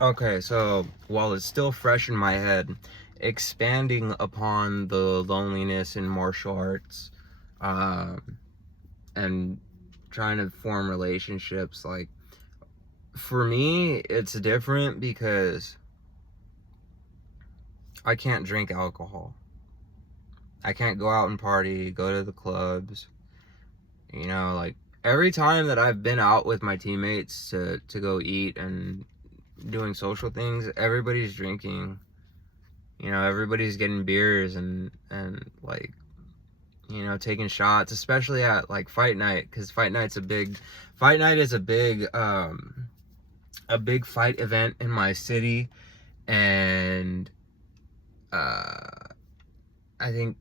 Okay, so while it's still fresh in my head, expanding upon the loneliness in martial arts, um, and trying to form relationships, like, for me, it's different because I can't drink alcohol. I can't go out and party, go to the clubs, like, every time that I've been out with my teammates to go eat and doing social things, everybody's drinking. Everybody's getting beers and like, taking shots, especially at like fight night, because fight night is a big fight event in my city. And I think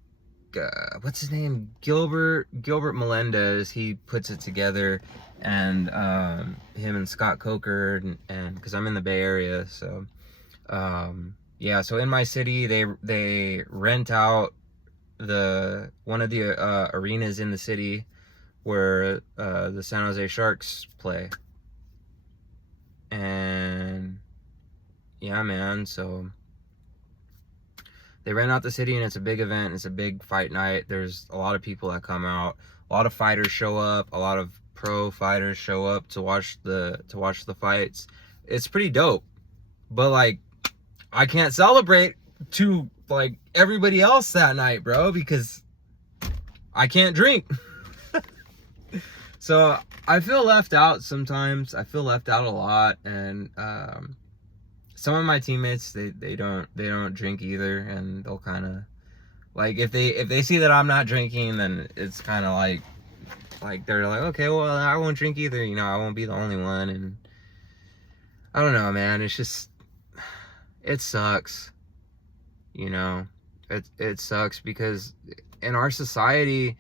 what's his name, Gilbert Melendez, he puts it together. And him and Scott Coker, and because I'm in the Bay Area, so yeah, so in my city, they rent out the one of the arenas in the city where the San Jose Sharks play. And yeah, man, so they rent out the city, and it's a big event. It's a big fight night. There's a lot of people that come out. A lot of fighters show up. A lot of pro fighters show up to watch the fights. It's pretty dope. But like, I can't celebrate to like everybody else that night, bro, because I can't drink. So I feel left out sometimes. I feel left out a lot. And some of my teammates, they don't drink either, and they'll kind of like, if they see that I'm not drinking, then it's kind of like they're like, okay, well, I won't drink either. I won't be the only one. And I don't know, man. It's just, it sucks. It sucks because in our society,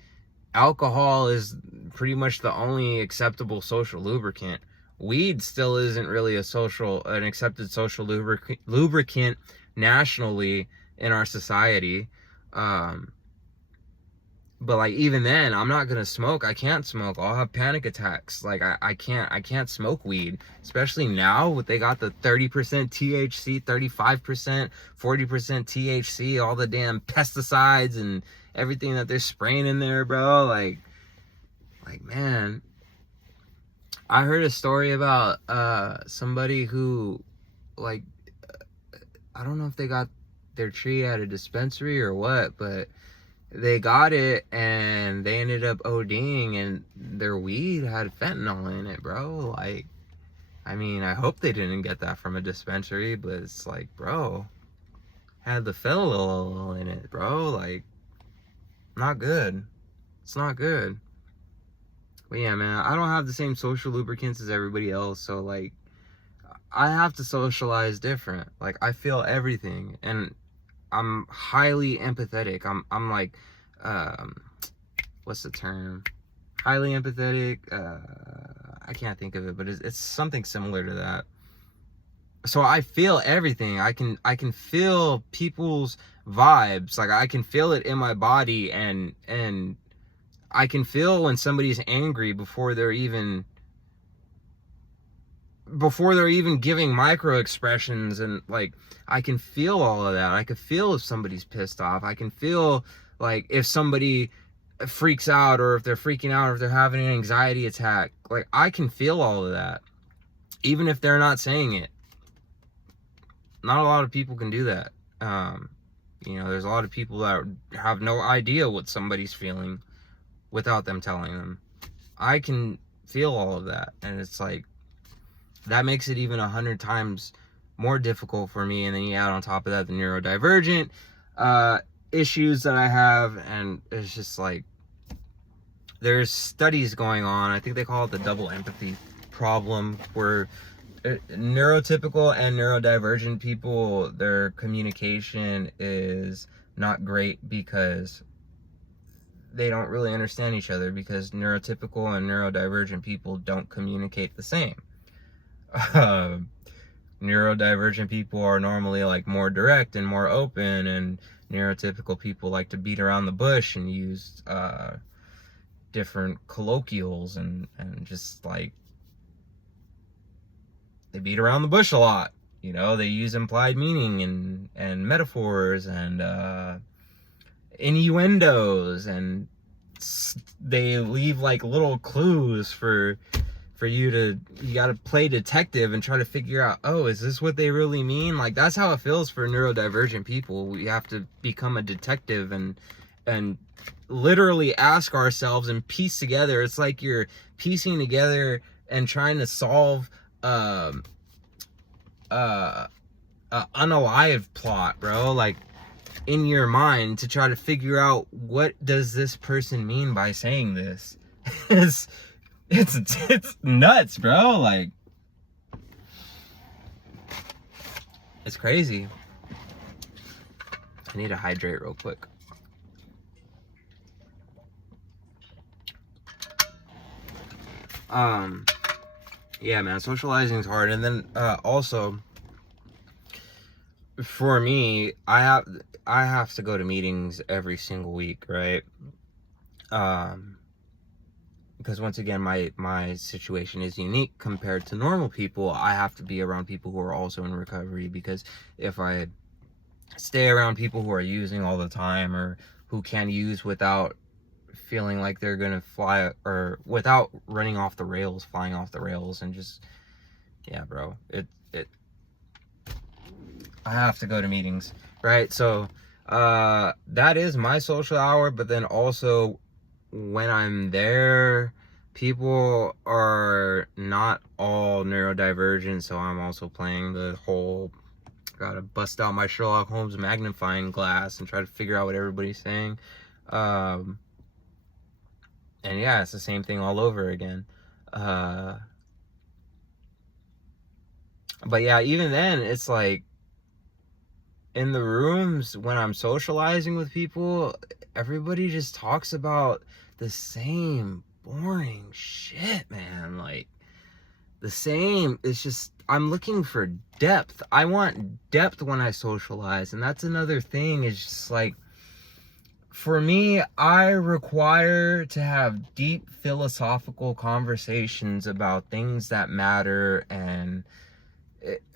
alcohol is pretty much the only acceptable social lubricant. Weed still isn't really an accepted social lubricant nationally in our society. But like, even then, I'm not gonna smoke. I can't smoke. I'll have panic attacks. Like, I can't smoke weed, especially now they got the 30% THC, 35%, 40% THC, all the damn pesticides and everything that they're spraying in there, bro. Like, man, I heard a story about somebody who, like, I don't know if they got their tree at a dispensary or what, but they got it and they ended up ODing, and their weed had fentanyl in it, bro. Like, I mean, I hope they didn't get that from a dispensary, but it's like, bro, had the fentanyl in it, bro. Like, not good. It's not good. But yeah, man, I don't have the same social lubricants as everybody else, so like, I have to socialize different. Like, I feel everything, and I'm highly empathetic. I'm like, um, what's the term? Highly empathetic. I can't think of it, but it's something similar to that. So I feel everything. I can feel people's vibes. Like, I can feel it in my body, and I can feel when somebody's angry before they're even giving micro expressions. And like, I can feel all of that. I can feel if somebody's pissed off. I can feel like if somebody freaks out, or if they're freaking out, or if they're having an anxiety attack. Like, I can feel all of that, even if they're not saying it. Not a lot of people can do that. There's a lot of people that have no idea what somebody's feeling without them telling them. I can feel all of that, and it's like, that makes it even 100 times more difficult for me. And then you add on top of that the neurodivergent issues that I have, and it's just like, there's studies going on. I think they call it the double empathy problem, where neurotypical and neurodivergent people, their communication is not great because they don't really understand each other, because neurotypical and neurodivergent people don't communicate the same. Neurodivergent people are normally like more direct and more open, and neurotypical people like to beat around the bush and use different colloquials, and just like, they beat around the bush a lot. You know, they use implied meaning and metaphors and innuendos, and they leave like little clues for you gotta play detective and try to figure out, oh, is this what they really mean? Like, that's how it feels for neurodivergent people. We have to become a detective and literally ask ourselves and piece together. It's like you're piecing together and trying to solve a unalive plot, bro, like in your mind, to try to figure out, what does this person mean by saying this? It's nuts, bro. Like, it's crazy. I need to hydrate real quick. Yeah, man, socializing is hard. And then also for me, I have to go to meetings every single week, right? Because once again, my situation is unique compared to normal people. I have to be around people who are also in recovery, because if I stay around people who are using all the time, or who can use without feeling like they're gonna fly, or without running off the rails, flying off the rails, and just, yeah, bro, I have to go to meetings, right? So that is my social hour. But then also, when I'm there, people are not all neurodivergent, so I'm also playing the whole, gotta bust out my Sherlock Holmes magnifying glass and try to figure out what everybody's saying. And yeah, it's the same thing all over again. But yeah, even then, it's like, in the rooms when I'm socializing with people, everybody just talks about the same boring shit, man. Like, the same. It's just, I'm looking for depth. I want depth when I socialize. And that's another thing, is just like, for me, I require to have deep philosophical conversations about things that matter. And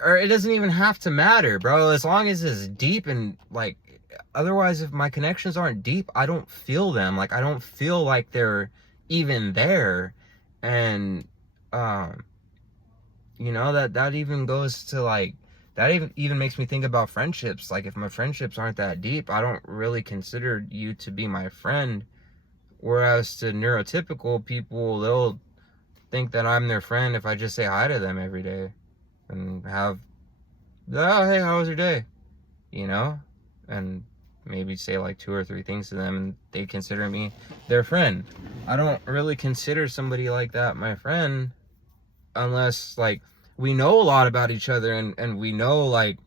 or it doesn't even have to matter, bro, as long as it's deep. And like, otherwise, if my connections aren't deep, I don't feel them. Like, I don't feel like they're even there. And you know, that even goes to like, that even makes me think about friendships. Like, if my friendships aren't that deep, I don't really consider you to be my friend. Whereas to neurotypical people, they'll think that I'm their friend if I just say hi to them every day and have, oh, hey, how was your day? You know? And maybe say like 2 or 3 things to them, and they consider me their friend. I don't really consider somebody like that my friend unless, like, we know a lot about each other, and we know, like,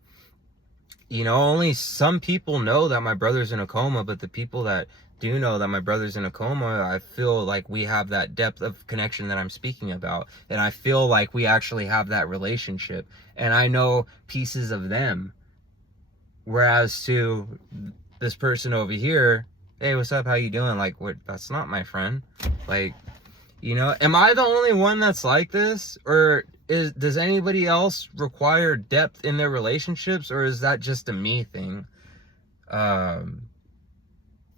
you know, only some people know that my brother's in a coma, but the people that do know that my brother's in a coma, I feel like we have that depth of connection that I'm speaking about. And I feel like we actually have that relationship. And I know pieces of them. Whereas to this person over here, hey, what's up? How you doing? Like, what? That's not my friend. Like, you know, am I the only one that's like this? Or does anybody else require depth in their relationships? Or is that just a me thing?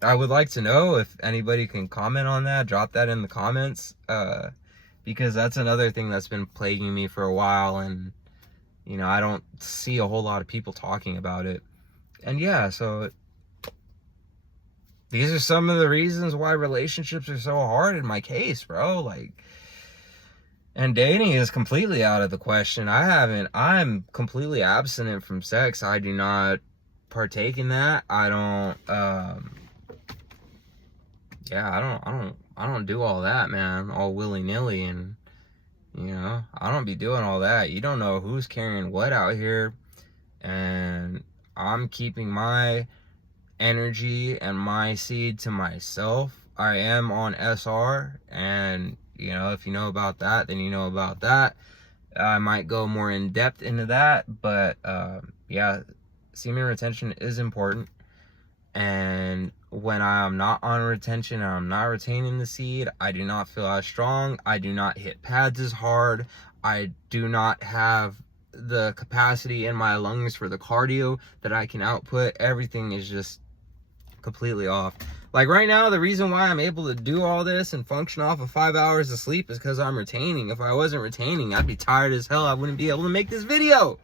I would like to know if anybody can comment on that. Drop that in the comments, because that's another thing that's been plaguing me for a while, and you know, I don't see a whole lot of people talking about it. And yeah, so these are some of the reasons why relationships are so hard in my case, bro. Like, and dating is completely out of the question. I'm completely abstinent from sex. I do not partake in that. I don't yeah, I don't do all that, man, all willy-nilly. And you know, I don't be doing all that. You don't know who's carrying what out here. And I'm keeping my energy and my seed to myself. I am on SR, and you know, if you know about that, then you know about that. I might go more in depth into that, but yeah, semen retention is important. And when I'm not on retention and I'm not retaining the seed, I do not feel as strong. I do not hit pads as hard. I do not have the capacity in my lungs for the cardio that I can output. Everything is just completely off. Like right now, the reason why I'm able to do all this and function off of 5 hours of sleep is because I'm retaining. If I wasn't retaining, I'd be tired as hell. I wouldn't be able to make this video.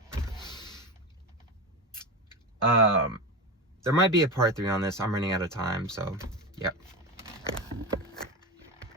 There might be a part 3 on this. I'm running out of time, so yep.